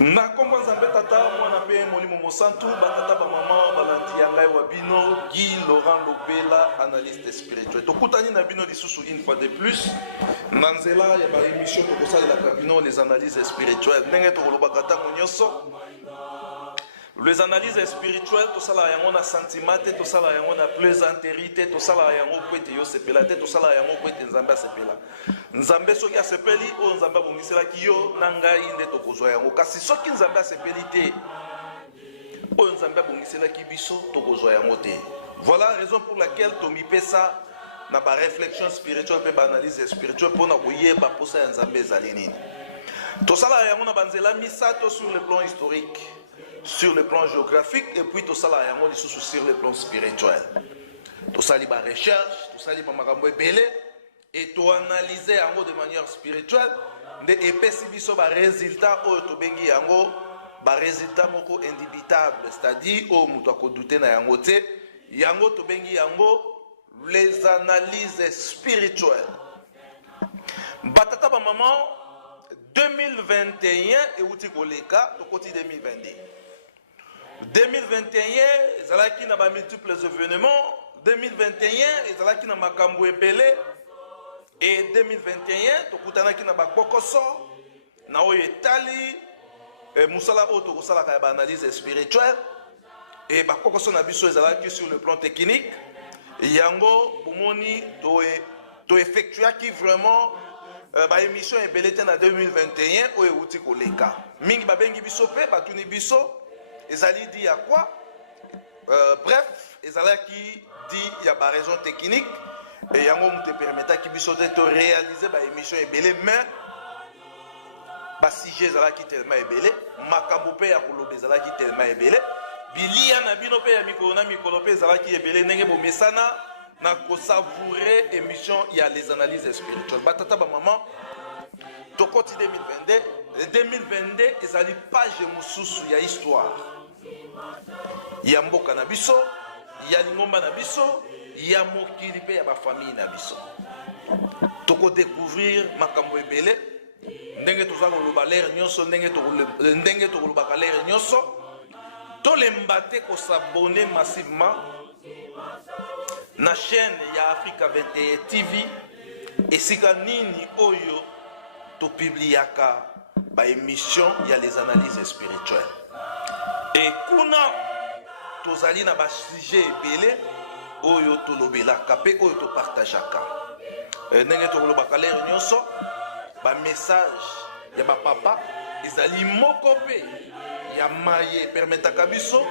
Na kombo nzambe tata mwana pe molimo mosantu batata ba mama balandi yangai wa bino Guy Laurent Lobela analyste spirituel. Tokutani na bino lisusu une fois de plus na nzela ya ba émission tokosalelaka bino les analyses spirituelles. Ndenge tokolobaka ntango nyonso les analyses spirituelles, tout ça là, y a un sentiment, tout ça là, y a une plaisanterie, tout ça là, y a un peu de yosepela, tout ça là, y a un peu de nzamba sepela. Nzambe soki a sepeli, o nzamba bongisela ki yo nanga inde to kozwa yango. Kasi soki nzamba sepeli te, o nzamba bongisela ki biso to kozwa yango te. Voilà la raison pour laquelle Tomi pesa na ba réflexion spirituelle pe ba analyse spirituelle pour na koyeba posa nzambe ezali nini. To sala yango na banzela misato sur le plan historique, sur le plan géographique et puis tout ça là yango lisusu sur le plan spirituel. Tout ça li ba recherche, tout ça li ba makambo ebele et to analyser yango de manière spirituelle de epesi biso ba résultat o to bengi yango ba résultat moko indubitable, c'est-à-dire o muto akodouter na yango te, yango to bengi yango les analyses spirituelles. Batata ba maman 2021 et outi koleka to koti 2022. 2021 ezalaki na ba multiples événements, 2021 ezalaki na makambo ebele et 2021 to kutanaki na ba kokoso na oyo etali musala o to kosala ka ba analyse spirituelle et ba kokoso na biso ezalaki sur le plan technique yango bomoni to effectuaki vraiment ba émission ebelete na 2021 oyo outi koleka mingi babengi biso pe batuni biso ezali dit à quoi bref ezalaki dit il y a ba raison technique et yango mute permettra ki biso te to réaliser ba émission ebele mais ba sujet ezalaki tellement ebele makambo pe ya koloba ezalaki tellement ebele bilia na bino pe ya mikolo pe ezalaki ebele ndenge bomesana na ko savourer émission il y a les analyses spirituelles batata ba maman to koti 2022 ezali page mususu ya histoire ya mboka na biso ya lingomba na biso ya mokili pe ya ba famille na biso to ko découvrir makambo ebele ndenge tozala koloba lere nyonso ndenge to koloba lere nyonso to lembate ko s'abonner massivement na chaîne ya Africa 21 TV esika nini oyo to publiaka ba émission ya les analyses spirituelles et kuna tozali na ba sujet ebele oyo to lobelaka pe oyo to partageaka ndenge to lobaka lere nyonso ba message ya ba papa ezali moko pe ya maye permetaka biso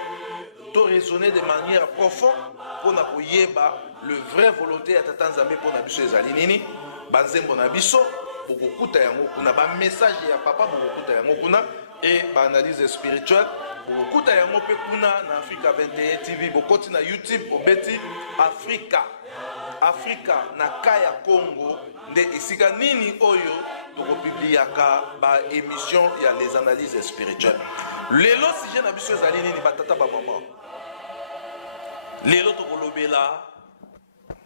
to raisonner de manière profonde pour na koyeba le vrai volonté ya tata nzambe pour na biso ezali nini banzembo na biso bokokuta yango kuna ba message ya papa bokokuta yango kuna et ba analyse spirituelle bokokuta yango pe kuna na Africa 21 TV bokoti na YouTube obeti Africa na kaya Congo nde esika nini oyo tokopubliaka ba émission ya les analyses spirituelles. Lelo sujet na biso ezali nini batata ba maman. Lelo tokolobela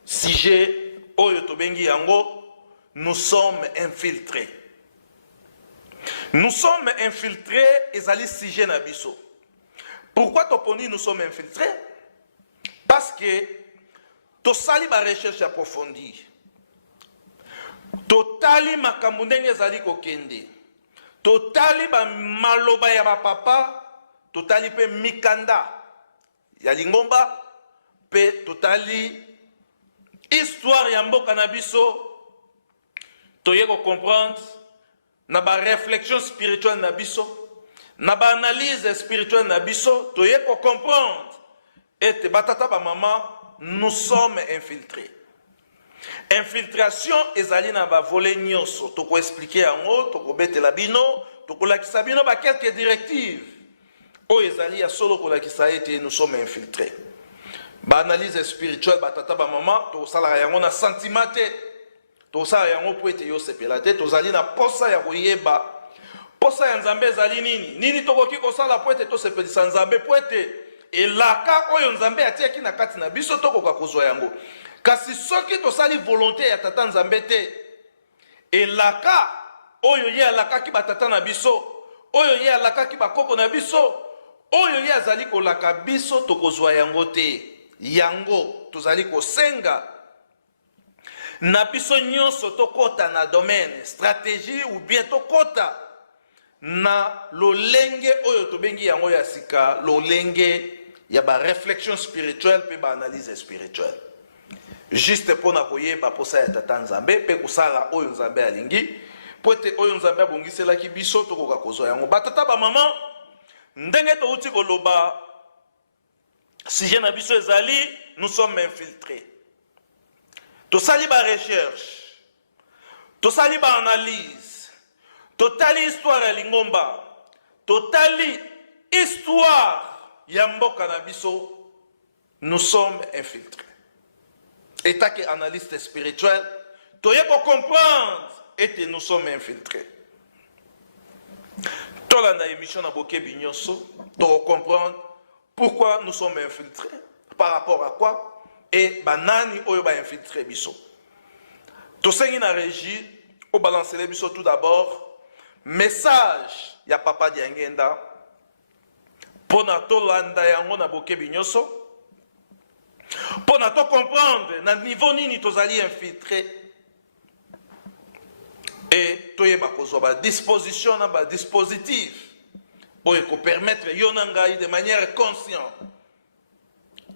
sujet oyo tobengi yango nous sommes infiltrés. Nous sommes infiltrés ezali sujet na biso. Pourquoi toponi nous sommes infiltrés? Parce que tosali ba recherche approfondie. Totali makambo ndenge ezali kokende. Totali ba maloba ya ba papa, totali pe mikanda ya lingomba, pe totali histoire ya mboka na biso. Toye ko comprendre na ba réflexion spirituelle na biso, na ba analyse spirituelle na biso, toye ko comprendre et batata ba maman, nous sommes infiltrés. Infiltration ezali na ba volet nyonso to ko expliquer yango to ko betela bino to ko lakisa bino ba quelques directives o ezali ya solo ko lakisa ete nous sommes infiltrés. Ba analyse spirituelle batata ba maman to sala yango na sentiment te to sala yango po ete yo sepela te to zali na posa ya koyeba posa ya nzambe ezali nini to koki ko sala po ete to sepelisa nzambe po ete elaka oyo nzambe atiaki na kati na biso to koka kozwa yango. Kasi soki tosali volonté ya tata nzambe te elaka oyo ye alaka ki batata na biso oyo ye alakaki bakoko na biso oyo ye azali kolaka biso tokozwa yango te yango tozali kosenga na biso nyonso tokota na domaine stratégie ou bien tokota na lolenge oyo tobengi yango ya sika lolenge ya ba réflexion spirituelle pe ba analyse spirituelle juste pona koyeba posa ya tata nzambe pe kusala oyo nzambe alingi po ete oyo nzambe abongiselaki biso tokoka kozwa yango batata bamama ndenge touti koloba sujet na biso ezali nous sommes infiltrés tosali ba recherche tosali ba analyse totali histoire ya lingomba totali histoire ya mboka na biso nous sommes infiltrés état que analyste spirituel toye ko comprendre et nous sommes infiltrés tolanda émission na bokebi nyonso to comprendre pourquoi nous sommes infiltrés par rapport à quoi et banani oyo ba infiltré biso to sengi na régie au balancer les biso tout d'abord message ya papa Diangenda pona tolanda yango na bokebi nyonso pona to comprendre na niveau nini tozali infiltré et toyeba kozwa ba disposition na ba dispositif oyo ko permettre yo na ngai de manière consciente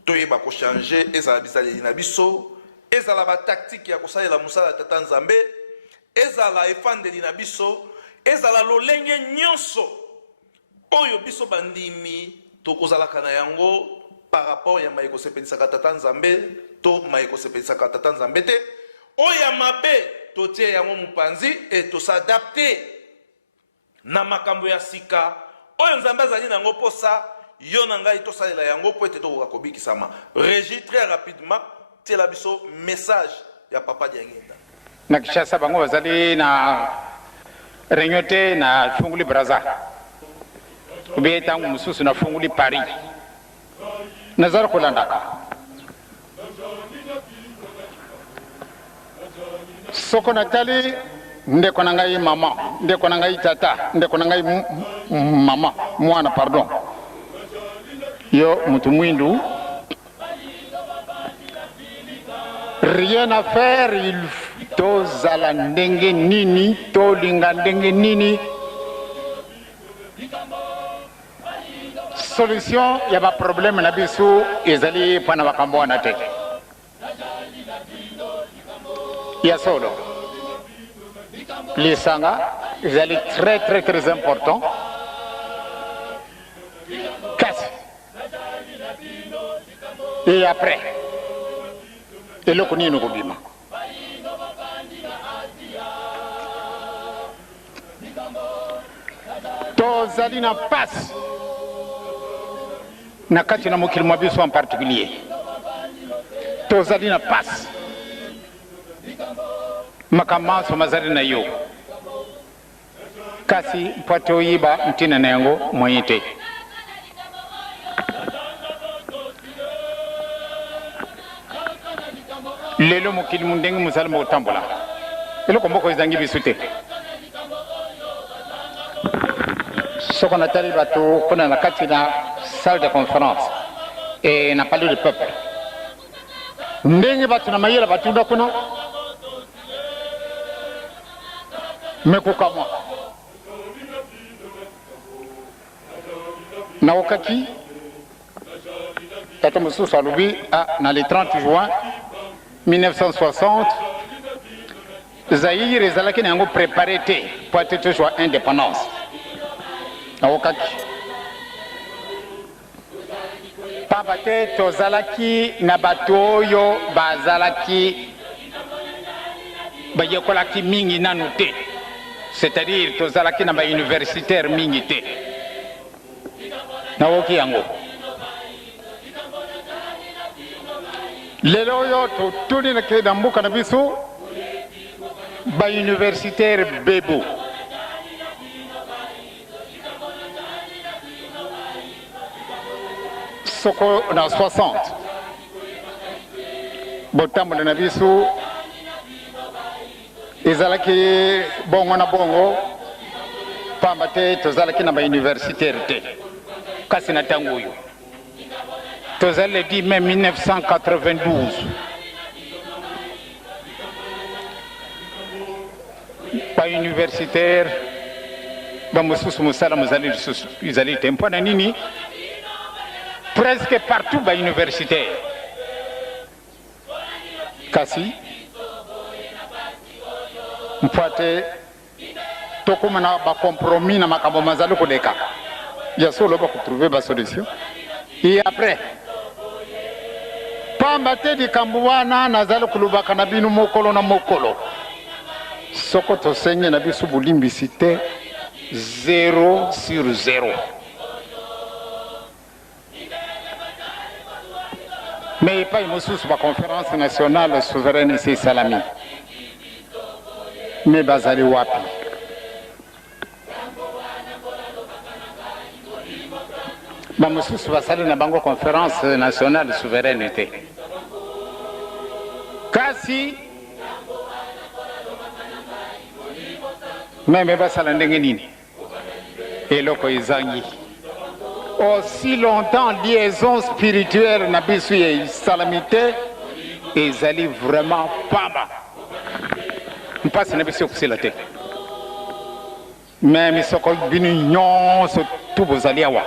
toyeba ko changer ezala bizaleli na biso ezala ba tactique ya kosalela musala tata nzambe ezala efandeli na biso ezala lolenge nyonso oyo biso bandimi tokozalaka na yango par rapport ya maiko sepelisaka tata nzambe to maiko sepelisaka tata nzambe te oya mabe totie yango mupanzi et to s'adapter na makambo ya sika oyo nzambe azali nango posa yo na ngai tosalela yango po ete tokoka kobikisama régie très rapidement tiela biso message ya papa Diangenda na Kinshasa bango bazali na réunion te na funguli Braza ube tangu mususu na funguli Paris nazara kolandaka soko natali ndeko na ngai mama ndeko na ngai tata ndeko na ngai mama mwana pardon yo mutu mwindu rien à faire il tozala ndenge nini tolinga ndenge nini solution ya ba problème na biso ezali pana bakambo wana te ya solo lisanga ezali très important kasi et après eloko nini kobima tozali na passe na kati na mokili mwa biso en particulier tozali na passe makamanso mazali na yo kasi mpate oyiba mtina na yango mwenye te lelo mokili mundenge muzali motambola eloko mboko ezangi biso te soko natali bato kuna na kati na salle de conférence et na palais du peuple ndenge bato na mayela batunda kuna mekukamwa na wakati tata mosusu alobi na le 30 juin 1960 Zaïre ezalaki na yango préparé te po ete tozwa indépendance na wakati pamba te tozalaki na bato oyo bazalaki bayekolaki mingi nanu te c'est-à-dire tozalaki na bauniversitaire mingi te nawoki yango lelo oyo totuli na mboka na biso bauniversitaire bebo soko na 60 botambola na biso ezalaki bongo na bongo pamba te tozalaki na bauniversitaire te kasi na ntango oyo tozali le 10 mai 1992 bauniversitaire bamosusu mosala mozali lisusu ezali te mpo na nini presque partout bauniversitaire kasi mpo te tokóma na bacompromis na makambo mazali koleka ya solo bakotrouve basolution et après pamba te likambo wana nazali kolobaka na bino mokolo na mokolo soko tosenge na biso bolimbisi te 0 sur 0 mais epai mosusu baconférence nationale souveraine esi esalami me bazali wapi bamosusu basali na bango conférence nationale souveraine te kasi meme basala ndenge nini eloko ezangi aussi longtemps liaison spirituelle na biso ya esalami te ezali vraiment pamba mpasi na biso ekosila te meme soko bino nyonso tu bozali awa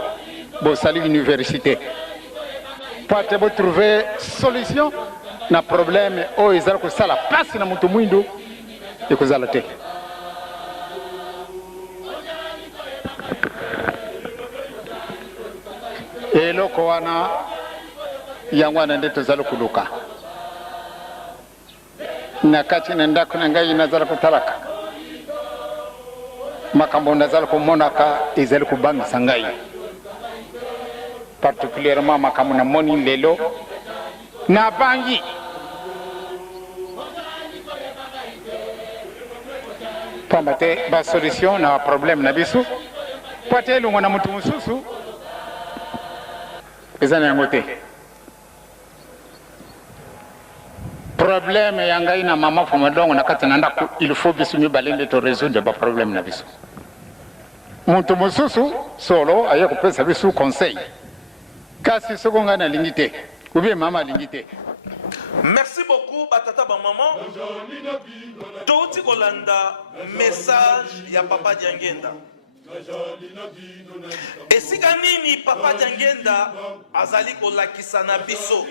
bosali université po ate botrouve solution na problème oyo ezali kosala pasi na moto mwindo ekozala te eloko wana yango wana nde tozali koluka na kati na ndako na ngai nazali kotalaka makambo nazali komonaka ezali kobangisa ngai particulièrement makambo na moni lelo na bangi pamba te basolution na problème na biso po te elongo na moto mosusu eza na yango te problème ya ngai na mama fo madongo na kati na ndako il faut biso mibale nde to résoudre baproblème na biso moto mosusu solo aye kopesa biso conseil kasi soko ngai nalingi te ubie mama alingi te. Merci beaucoup batata ba maman. Touti kolanda message ya papa Diangenda. Esika nini papa Diangenda azali kolakisa na biso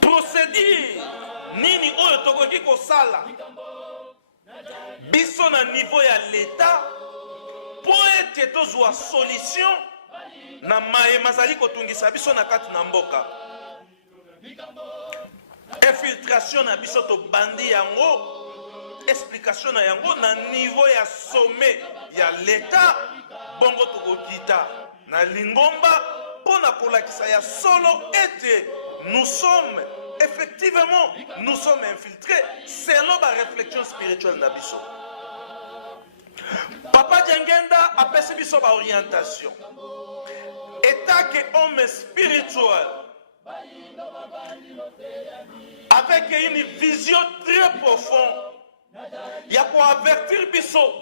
procédure nini oyo tokoki kosala biso na niveau ya l'état po ete tozwa solution na mayema azali kotungisa biso na kati na mboka. Infiltration na biso tobandi yango, explication na yango na niveau ya sommet ya l'état, bongo tokokita na lingomba pona kolakisa ya solo ete nous sommes effectivement nous sommes infiltrés selon la réflexion spirituelle na biso. Papa Diangenda apesi biso ba orientation. État que homme spirituel avec une vision très profonde. Ya ko avertir biso,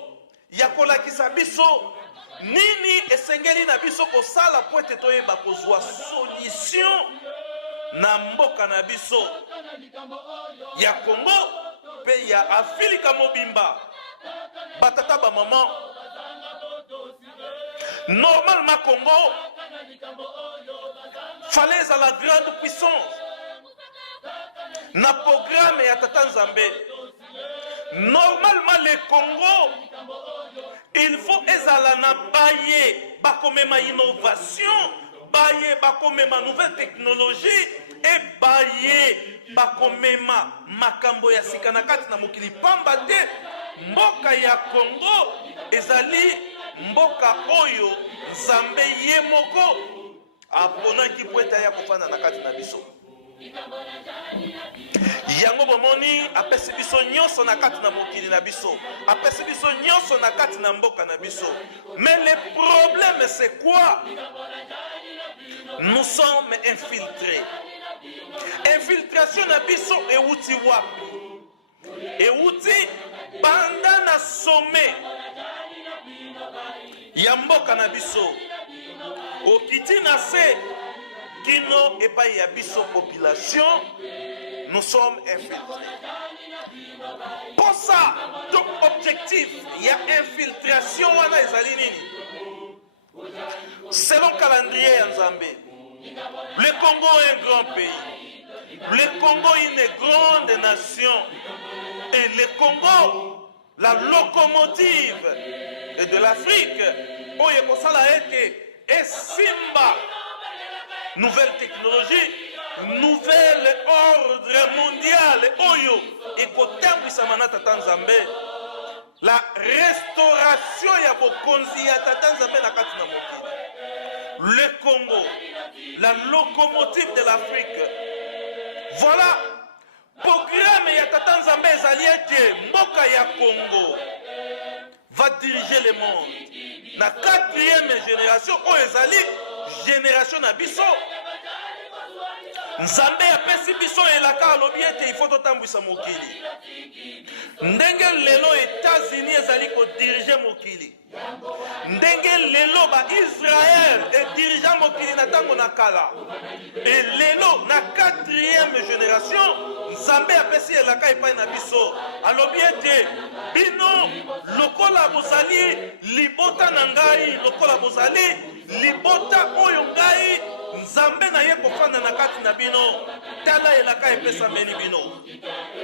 ya ko lakisa biso nini esengeli na biso ko sala po ete toyeba kozwa solution na mboka na biso ya Congo pe ya Afrika mobimba. Batata ba maman, normalement Congo fallait à la grande puissance na programme ya Tata Nzambe. Normalement le Congo il faut ezala na baye bakomema innovation, baye bakomema nouvelle technologie et baye bakomema makambo ya sika na kati na mokili pamba te mboka ya Congo ezali mboka oyo Nzambe ye moko aponaki po ete ya kofanda na kati na biso. Yango bomoni apesi biso nyonso na kati na mokili na biso, apesi biso nyonso na kati na mboka na biso. Mais le problème c'est quoi? Nous sommes infiltrés. Infiltration na biso euti wapi? Euti banda na sommet ya mboka na biso okiti na se kino epai ya biso population, nous sommes infiltrés. Pour ça, donc objectif, il y a infiltration wana ezali nini? Selon calendrier ya Nzambe, le Congo est un grand pays. Le Congo est une grande nation. Et le Congo, la locomotive de l'Afrique, oye kosala ete esimba nouvelle technologie, nouvel ordre mondial oyo ekotambwisama na tata Nzambe, la restauration ya bokonzi ya tata Nzambe na kati na mokili. Le Congo, la locomotive de l'Afrique. Voilà programme ya tata Nzambe ezali ete mboka ya Congo va diriger le monde na 4e génération oyo ezali génération na biso. Nzambe apesi biso elaka alobi ete ifo totambwisa mokili. Ndenge lelo États-Unis ezali kodirige mokili, ndenge lelo ba Israël edirige mokili na tango na kala, et lelo na 4e génération Nzambe apesi elaka epai na biso alobi ete bino lokola bozali libota na ngai, lokola bozali libota oyo ngai Nzambe na ye kofanda na kati na bino, tala elaka epesameli bino.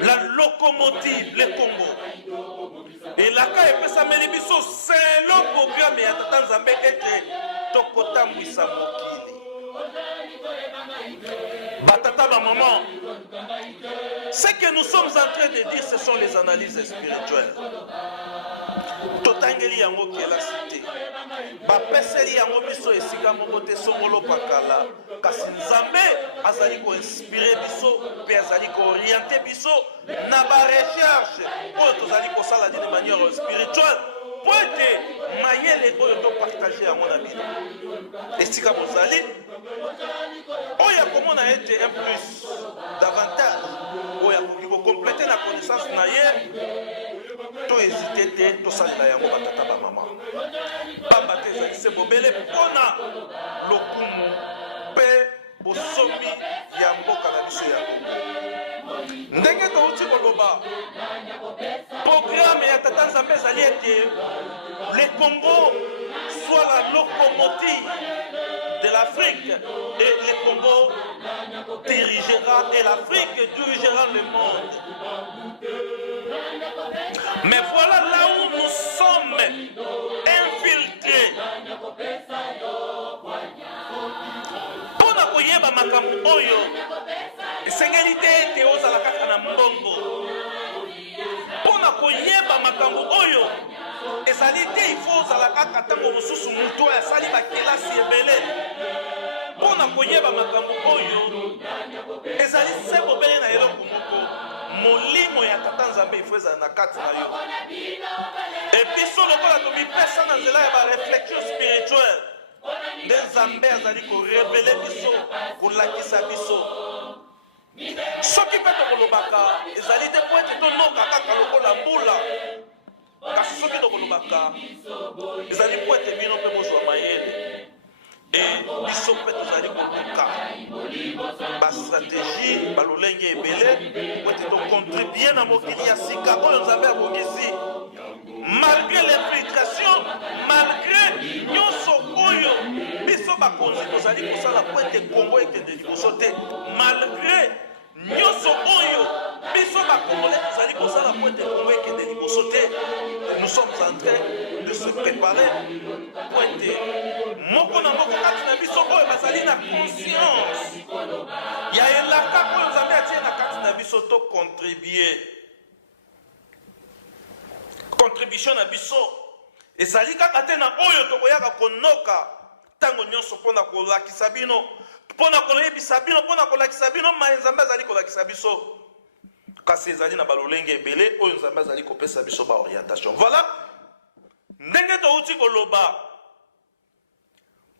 La locomotive, le Congo. Elaka epesameli biso selon programme ya tata Nzambe ete tokotambwisa mokili. Batata ba maman, ce que nous sommes en train de dire, ce sont les analyses spirituelles. Totangeli yango qui est la cité. Bapeseli yango biso esika moko te songolo pakala, kasi Nzambe azali ko inspirer biso, pe azali ko orienter biso na ba recherche oyo tozali ko sala de manière spirituelle pour ete mayele oyo to partager yango na bino. Esika bozali oyo akomona ete un plus davantage oyo akoki ko compléter la connaissance na ye. To hésiter te to salela yango batata ba mama. Pamba te ezali se bobele pona lokumu pe bosomi ya mboka na biso ya Kongo. Ndenge touti koloba programme ya tata Nzambe ezali ete le Congo soit la locomotive de l'Afrique et le Congo dirigera et l'Afrique dirigera le monde. Mais voilà là où nous sommes infiltrés. Pona koyeba makambo oyo esengeli te ete ozala kaka na mbongo. Pona koyeba makambo oyo ezali te ifo ozala kaka ntango mosusu moto asali bakelasi ebele. Pona koyeba makambo oyo ezali se bobele na eloko moko. Molimo ya tata Nzambe ifo ezala na kati na yo. Episo lokola tomipesa na nzela ya bareflexion spirituelle, nde Nzambe azali korevele biso, kolakisa biso. Soki mpe tokolobaka ezali te po ete tonoka kaka lokola mbula, kasi soki tokolobaka ezali po ete bino mpe bozwa mayele. Et biso mpe tozali koluka bastratégie balolenge ebele po ete tokontribue na mokili ya sika oyo Nzambe abongisi. Malgré l'infiltration, malgré nyonso oyo biso bakonzi tozali kosala po ete Kongo ekende liboso te, malgré nyonso oyo biso bakongolais tozali kosala po ete Kongo ekende liboso te, nous sommes en train de se préparer po ete moko na moko kati na biso oyo bazali na conscience ya elaka oyo Nzambe atie na kati na biso to contribution na biso ezali kaka te na oyo tokoyaka konoka ntango nyonso mpona kolakisa bino, mpona koyebisa bino, mpona kolakisa bino mai Nzambe azali kolakisa biso, kasi ezali na balolenge ebele oyo Nzambe azali kopesa biso ba orientation. Voilà ndenge touti koloba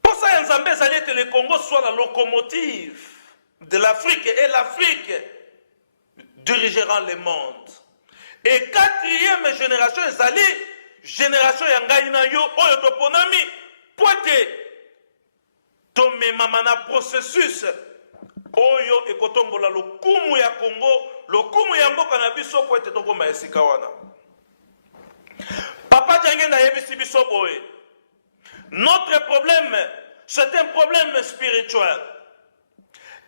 posa ya Nzambe ezali ete le Congo soit la locomotive de l'Afrique et l'Afrique dirigera le monde. Et quatrième génération ezali génération ya ngai na yo oyo toponami po ete tomemama na processus oyo ekotombola lokumu ya Congo, lokumu ya mboka na biso po ete tokoma esika wana. Papa Djange na yebisi biso boye. Notre problème, c'est un problème spirituel.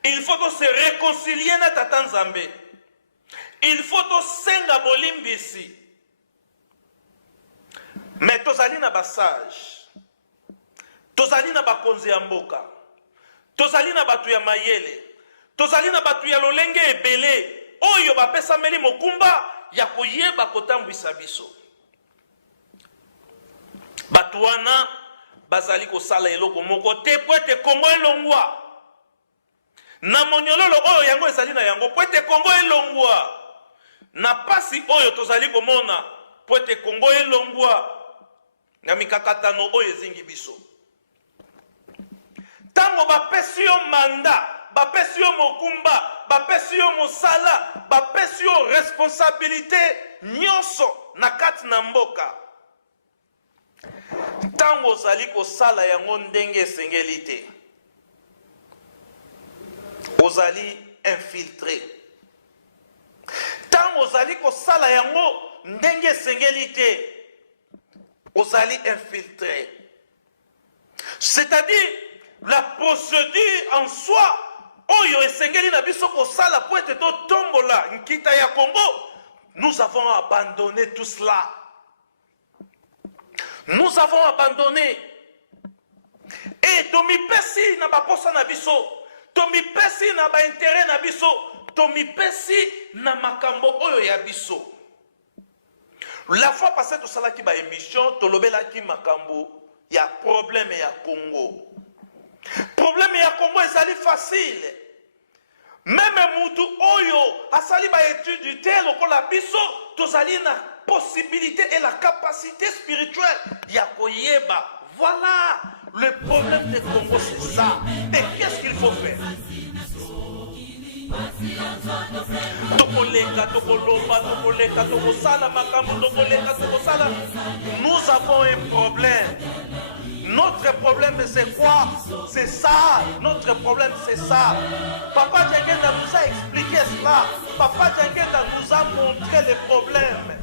Il faut se réconcilier na Tata Nzambe. Il faut senga bolimbisi. Mais tozali na basage. Tozali na bakonzi ya mboka. Tozali na batu ya mayele. Tozali na batu ya lolenge ebele. Oyo bapesameli mokumba ya koyeba kotambwisa biso. Batu wana bazali kosala eloko moko te po ete Kongo elongwa. Na monyololo oyo yango ezali na yango po ete Kongo elongwa. Na pasi oyo tozali komona po ete Kongo elongwa. Na mikakatano oyo ezingi biso. Tango bapesi yo manda, bapesi yo mokumba, bapesi yo mosala, bapesi yo responsabilité nyonso na kati na mboka. Tango ozali kosala yango ndenge esengeli te. Ozali infiltré. Tango ozali kosala yango ndenge esengeli te. Ozali infiltré. C'est-à-dire la procédure en soi oyo esengeli na biso kosala po ete totombola nkita ya Congo. Nous avons abandonné tout cela. Nous avons abandonné. Et tomipesi na baposa na biso, tomipesi na ba intérêt na biso, tomipesi na makambo oyo ya biso. La fois passée tosalaki ba émission, tolobelaki makambo ya problème ya Congo. Problème ya Congo ezali facile. Même mutu oyo asali ba étude te lokola biso, tozali na possibilité et la capacité spirituelle ya koyeba. Voilà le problème du Congo, c'est ça. Et qu'est-ce qu'il faut faire? Nous avons un problème. Notre problème c'est quoi? C'est ça. Notre problème c'est ça. Papa Djangenda nous a expliqué cela. Papa Djangenda nous a montré les problèmes.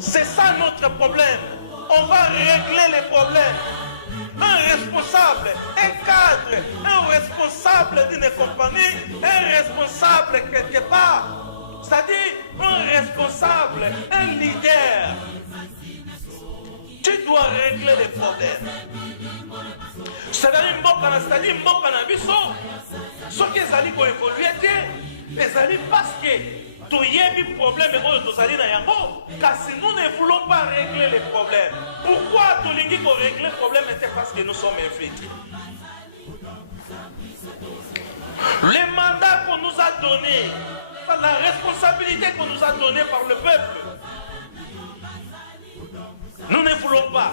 C'est ça notre problème. On va régler les problèmes. Un responsable, un cadre, un responsable d'une compagnie, un responsable quelque part. C'est-à-dire un responsable, un leader. Tu dois régler les problèmes. C'est-à-dire mboka na biso. Ce qui ezali ko évoluer te, ezali parce que toyebi problème oyo tozali na yango, kasi nous ne voulons pas régler les problèmes. Pourquoi tolingi ko régler les problèmes? C'est parce que nous sommes infiltrés. Le mandat qu'on nous a donné, la responsabilité qu'on nous a donnée par le peuple, nous ne voulons pas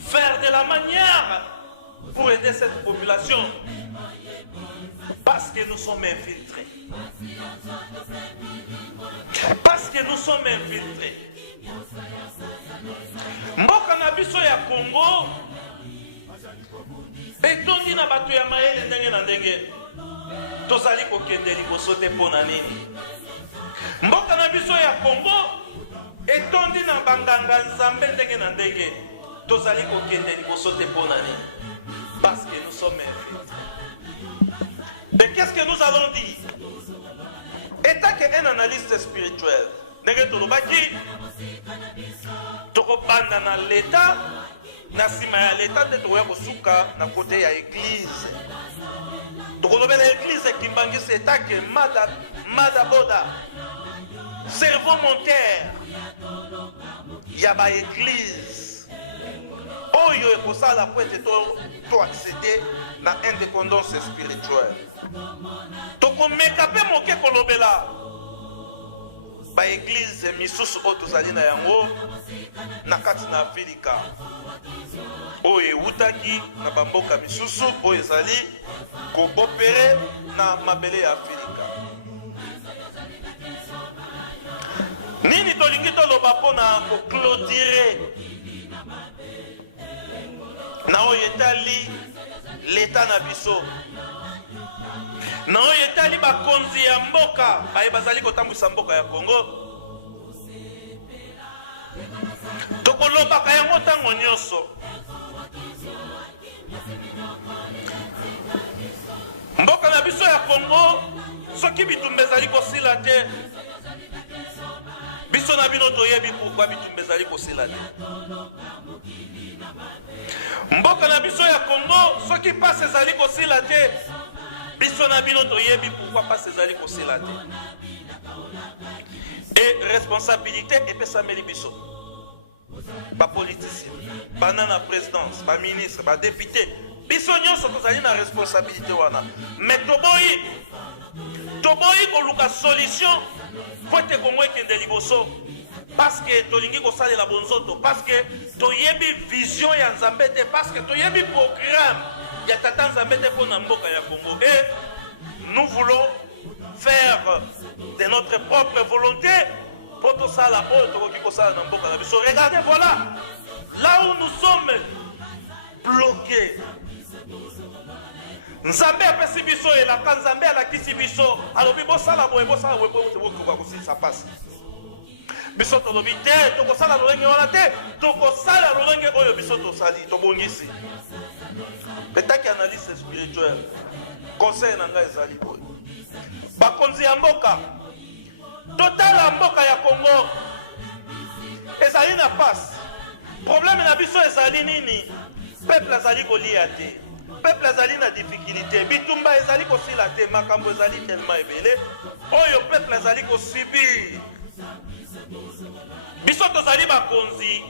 faire de la manière pour aider cette population parce que nous sommes infiltrés. Parce que nous sommes infiltrés. Mboka na biso ya Congo etondi na bato ya mayele ndenge na ndenge. Tozali kokende liboso te pona nini. Mboka na biso ya Congo etondi na banganga nzambe ndenge na ndenge. Tozali kokende liboso te pona nini. Parce que nous sommes infiltrés. Mais qu'est-ce que nous allons dire? État qu'un analyste spirituel, ndenge tolobaki tokobanda na l'état na sima ya l'état te tokoya kosuka na côté ya église. Tokolobela église kimbangisi état ke madaboda cerveau monteur ya ba église oyo ekosala po ete to accéder na indépendance spirituelle. Tokomeka pe moke kolobela ba église misusu oyo tozali na yango na kati na Afrika oyo eutaki na bamboka misusu oyo ezali koopere na mabele ya Afrika. Nini tolingi toloba pona ko clôturer na oyo etali l'état na biso. Na oyo etali bakonzi ya mboka baye bazali kotambwisa mboka ya Congo. Tokolobaka yango ntango nyonso. Mboka na biso ya Congo soki bitumba ezali kosila te, biso na bino toyebi pourquoi bitumba ezali kosila te. Mboka na biso ya Congo soki pasi ezali kosila te, biso na bino toyebi pourquoi pasi ezali kosila te. Et responsabilité epesameli biso. Ba politicien, bana na présidence, ba ministre, ba député, biso nyonso tozali na responsabilité wana. Mais toboyi koluka solution po ete Congo ekende liboso, parce que tolingi kosalela bonzoto, parce que toyebi vision ya Nzambe te, parce que toyebi programme ya tata Nzambe te mpona mboka ya Congo. Et nous voulons faire de notre propre volonté pour tout ça là, regardez, voilà là où nous sommes bloqués. Nzambe apesi biso elaka, Nzambe alakisi biso alobi bosala boye ça passe. Biso tolobi te tokosala lolenge wana te, tokosala lolenge oyo biso tosali tobongisi. Petaki analyse spirituelle conseil na ngai ezali boye. Bakonzi ya mboka totala mboka ya Congo ezali na passe. Problème na biso ezali nini? Peuple azali kolia te, peuple azali na difficulté, bitumba ezali kosila te, makambo ezali tellement ebele oyo peuple azali kosubir. Biso tozali bakonzi,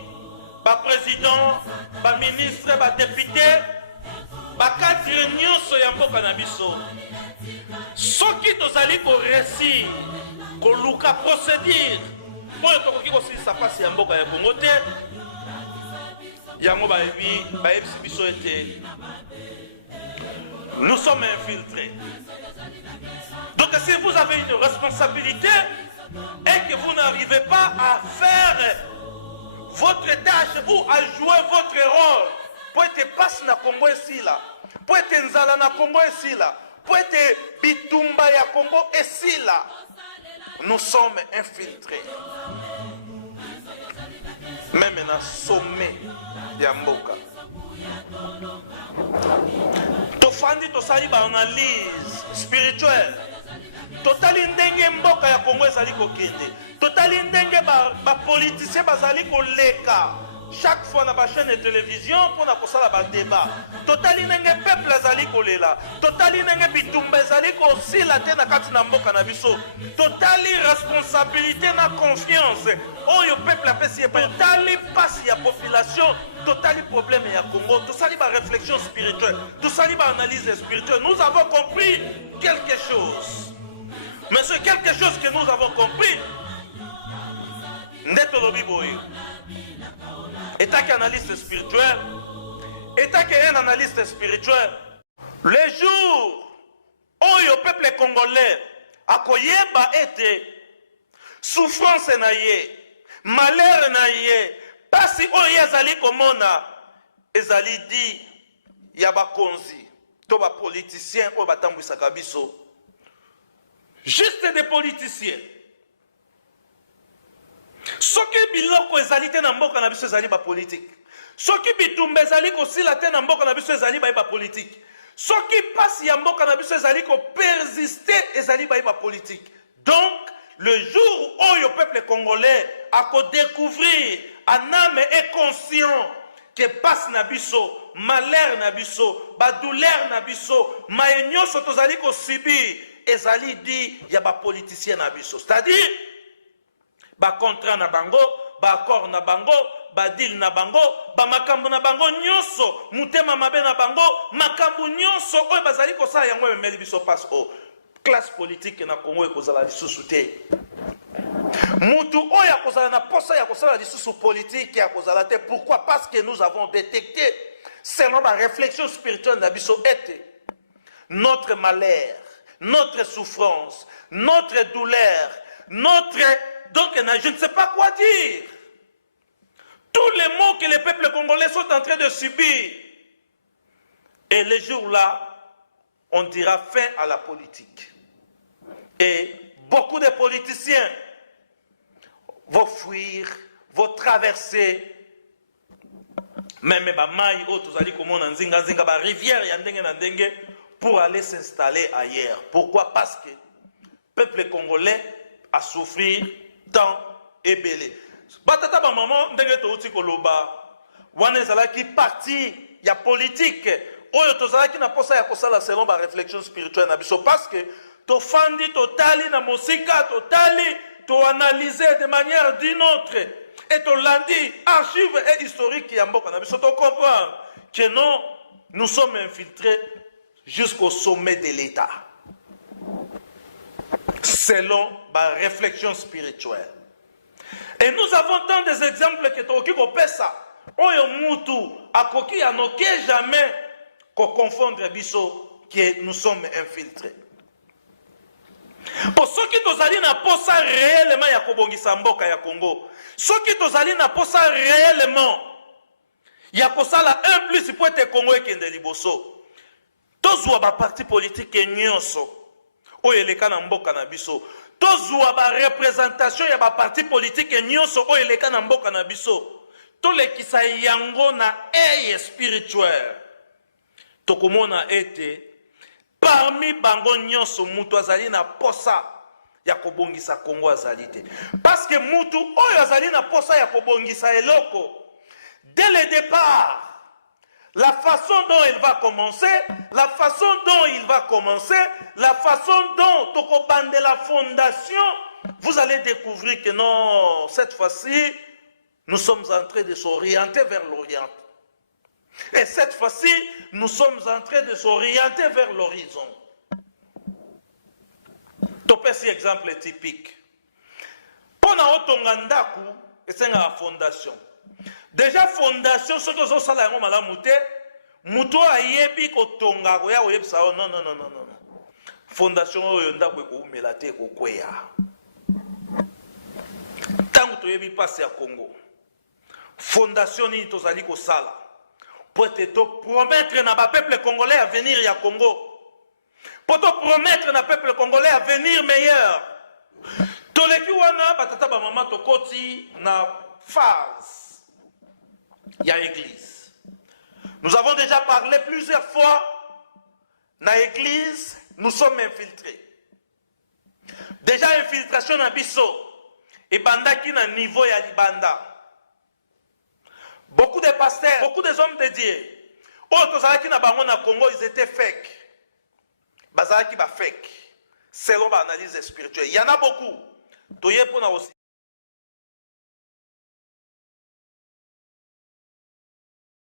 ba président, ba ministre, ba député, ba cadre nyonso ya mboka na biso. Soki tozali ko réussir koluka procédure oyo tokoki kosilisa pasi ya mboka ya Congo te, yango bayebisi biso ete nous sommes infiltrés. Donc si vous avez une responsabilité et que vous n'arrivez pas à faire votre tâche ou à jouer votre rôle pour être passe na Congo ici là, pour être nzala na Congo ici là, pour être bitumba ya Congo ici là, nous sommes infiltrés. Même na sommet ya mboka. Tofandi tosali ba analyse spirituelle. Totali ndenge mboka ya Congo ezali kokende. Totali ndenge ba politicien bazali koleka. Chaque fois na ba chaîne de télévision pour na kosala ba débat. Totali ndenge peuple azali kolela. Totali ndenge bitumba ezali kosila te na kati na mboka na biso. Totali responsabilité na confiance. Oyo peuple apesi ye totali passe ya population. Totali problème ya Congo. Tosali ba réflexion spirituelle. Tosali ba analyse spirituelle. Nous avons compris quelque chose. Mais c'est quelque chose que nous avons compris. Ndeto lobi boyo. État qu'analyste spirituel, état qu'un analyste spirituel, les jours où le peuple congolais a koyeba été souffrance na ye, malheur na ye, pasi oyo ezali komona ezali di ya bakonzi to ba politiciens oyo batambwisaka biso, juste des politiciens. Soki biloko ezali te na mboka na biso ezali ba politique. Soki bitumba ezali kosila te na mboka na biso ezali ba politique. Soki pasi ya mboka na biso ezali ko persister ezali ba politique. Donc le jour où le peuple congolais a ko découvrir en âme et conscient que passe na biso, malheur na biso, ba douleur na biso, maenyoso tozali ko subir ezali di ya ba politicien na biso. C'est-à-dire ba contrat na bango, ba accord na bango, ba deal na bango, ba makambo na bango nyonso, mutema mabe na bango, makambo nyonso oyo bazali kosala yango emeli biso passe o classe politique na Congo ekozala lisusu te. Mutu oyo akozala na posa ya kosala lisusu politique ya kozala te. Pourquoi? Parce que nous avons détecté selon la réflexion spirituelle na biso ete notre malheur, notre souffrance, notre douleur, notre Donc, je ne sais pas quoi dire. Tous les maux que les peuples congolais sont en train de subir. Et les jours-là, on dira fin à la politique. Et beaucoup de politiciens vont fuir, vont traverser même bamaï autres ali comme on nzinga nzinga ba rivière ya ndenge na ndenge pour aller s'installer ailleurs. Pourquoi? Parce que le peuple congolais a souffert tant et belé. Batata ba maman ndenge to uti koloba wana ezalaki parti ya politique oyo tozalaki na posa ya kosala selon ba réflexion spirituelle na biso parce que to fandi totali na mosika totali to analyser de manière d'une autre et to landi archive et historique ya mboka na biso to comprendre que non, nous sommes infiltrés jusqu'au sommet de l'État selon ma réflexion spirituelle. Et nous avons tant des exemples que toki ko pesa oyo mutu akoki anoke jamais ko confondre biso que nous sommes infiltrés. Pour ceux qui tozali na posa réellement ya kobongisa mboka ya Congo, ceux qui tozali na posa réellement ya kosala un plus pour être Congo ekende liboso, tozwa ba parti politique nyonso oyo eleka na mboka na biso, tozwa ba représentation ya ba parti politique nyonso oyo eleka na mboka na biso, tolekisa yango na eye spirituel. Tokomona ete parmi bango nyonso mutu azali na posa ya kobongisa Congo azali te. Parce que mutu oyo azali na posa ya kobongisa eloko, dès le départ, la façon dont il va commencer, la façon dont il va commencer, la façon dont tokobande la fondation, vous allez découvrir que non, cette fois-ci, nous sommes en train de s'orienter vers l'Orient. Et cette fois-ci, nous sommes en train de s'orienter vers l'horizon. Topesi exemple typique. Pona otonga ndaku, esenga la fondation. Déjà fondation, ce que vous avez malamu te, muto ayebi kotonga koya oyebisa non. Fondation oyo ndaku ekoumela te kokweya. Tango toyebi pasi ya Congo. Fondation ni tozali kosala. Pour te promettre na ba peuple congolais à venir ya Congo. Pour te promettre na peuple congolais à venir meilleur. Toleki wana batata ba mama tokoti na phase ya église. Nous avons déjà parlé plusieurs fois na église, nous sommes infiltrés. Déjà infiltration na biso et bandaki na niveau ya libanda. Beaucoup de pasteurs, beaucoup des hommes de Dieu, autozalaki na bango na Congo, ils étaient fake. Bazalaki ba fake. Selon l'analyse spirituelle. Il y en a beaucoup. Toye pona aussi.